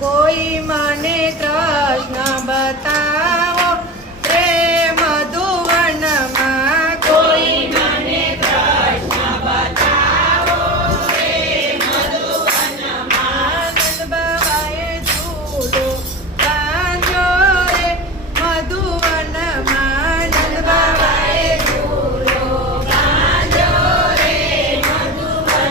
કોઈ મને કૃષ્ણ બતાવો પ્રેમ મધુવનમાં કોઈ મને કૃષ્ણ બતાવો પ્રેમ મધુવનમાં નંદ બાબાએ ઝૂલો બાંધ્યો રે મધુવનમાં નંદ બાબાએ ઝૂલો બાંધ્યો રે મધુવનમાં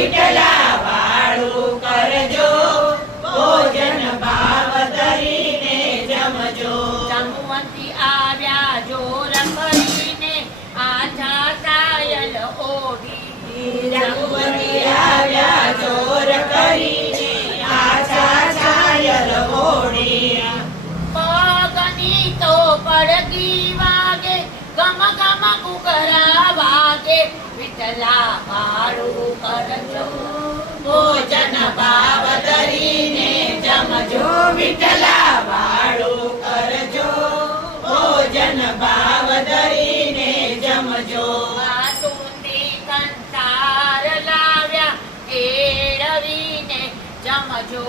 વિઠલા વાળું કરજો ભોજન ભાવ ધરીને જમજો જમવંતી આવ્યા જોર કરીને આછા સાયલ ઓઢી જમવંતી આવ્યા જોર કરીને આછા છાયલ ઓઢી પગની તો પડગી વાગે ગમ ગમ ઘૂઘરા વાગે વિઠલા વાળું કરજો ભોજન ભાવ ધરીને જમજો વિઠલા વાળું કરજો ભોજન ભાવ ધરીને જમજો વાસુંદી કંસાર લાવ્યા કેળવીને જમજો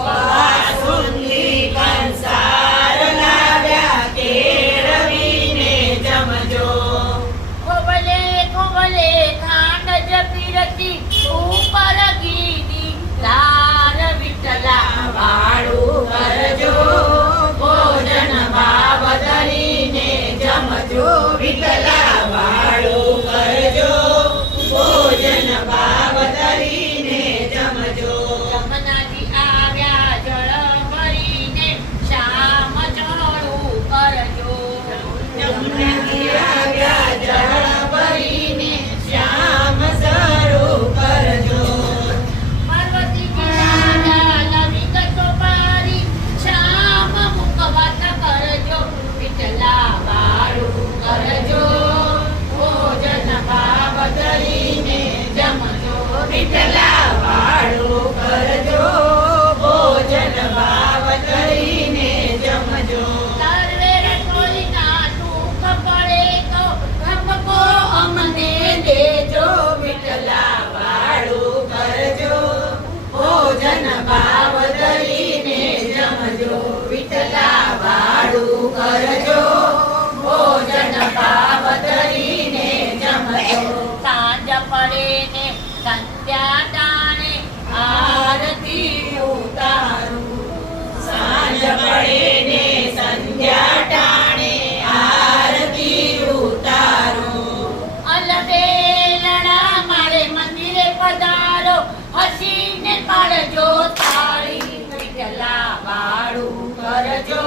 વાસુંદી કંસાર લાવ્યા કેળવીને જમજો ખોબલે ખોબલે ખાંડ જ પીરસી ઉપર ઘીની લાલ વિઠલા વાળું કરજો ભોજન ભાવ ધરીને જમજો વિઠલા વાળું કરજો ભોજન ભાવ ધરીને જમજો જમનાજી આવ્યા જળ ભરીને શામ ચડું કરજો જમનાજી આવ્યા જળ ભરીને શ્યામ શરૂ કરજો પાર્વતીજી રાજા લવિંગ ચોપારી શામ મુખવાત કરજો વિઠલા વાળું કરજો ભોજન ભાવ ધરીને જમજો વિઠલા વાળું કરજો ભોજન ભાવ ધરીને જમજો સર્વે રસોઈના દુઃખ પડે તો ધબકો અમને દેજો વિઠલા વાળું કરજો ભોજન ભાવ ધરીને જમજો વિઠલા વાળું કરજો ભોજન ભાવ ધરીને જમજો સાંજ પડે ને સંધ્યા ટાણે આરતી ઉતારું સાંજ પડે ને સંધ્યા ટાણે આરતી ઉતારું અલબેલડા મારે મંદિરે પધારો હસીને પાડજો તાળી વિઠલા વાળું કરજો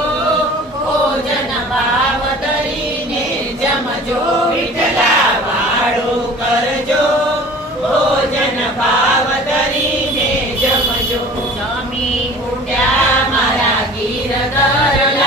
ભોજન ભાવ ધરીને જમજો વિઠલા વાળું કરજો ભોજન ભાવ ધરીને જમજો જમી ઉઠ્યા મારા ગીરધરલાલ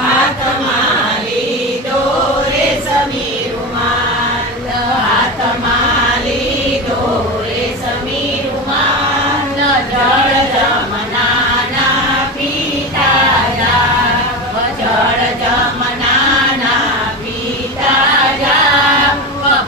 હાથમાં લીધો રે સમી રૂમાલ હાથમાં લીધો રે સમી રૂમાલ જળ જમનાના પીતા જાવ જળ જમનાના પીતા જાવ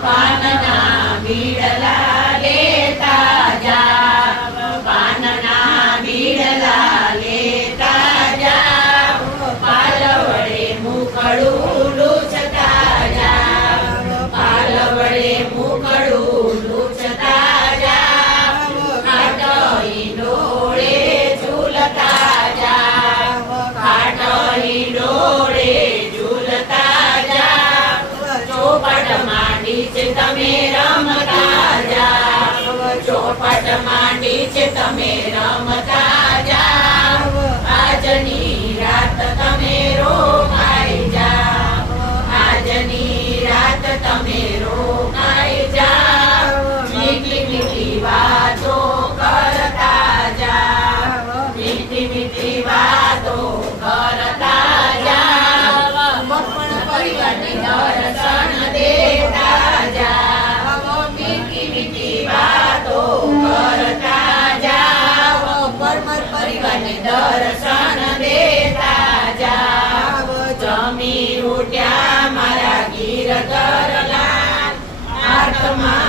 પાનના બીડલા લેતા જાવ પાનના બીડલા લેતા જાવ પાલવડે મુખડું લૂછતા જાવ પાલવડે મુખડું લૂછતા જાવ ખાટોઈ ડોળે ઝૂલતા જાવ ખાટોઈ ડોળે ઝૂલતા જાવ ચોપટ માંડી છે તમે રમતા જાવ ચોપટ માંડી છે તમે રમતા જાવ આજની રાત તમે રોકાઈ જાવ આજની રાત તમે રોકાઈ જાવ મીઠી મીઠી વાતો કરતા જાવ મીઠી મીઠી વાતો કરતા જાવ બપણ પરિવારને દર્શન દેતા જાવ મીઠી મીઠી વાતો કરતા જાવ પરમર પરિવારને દર્શન દેતા જાવ જમી ઉઠ્યા મારા ગીરધરલાલ હાથમાં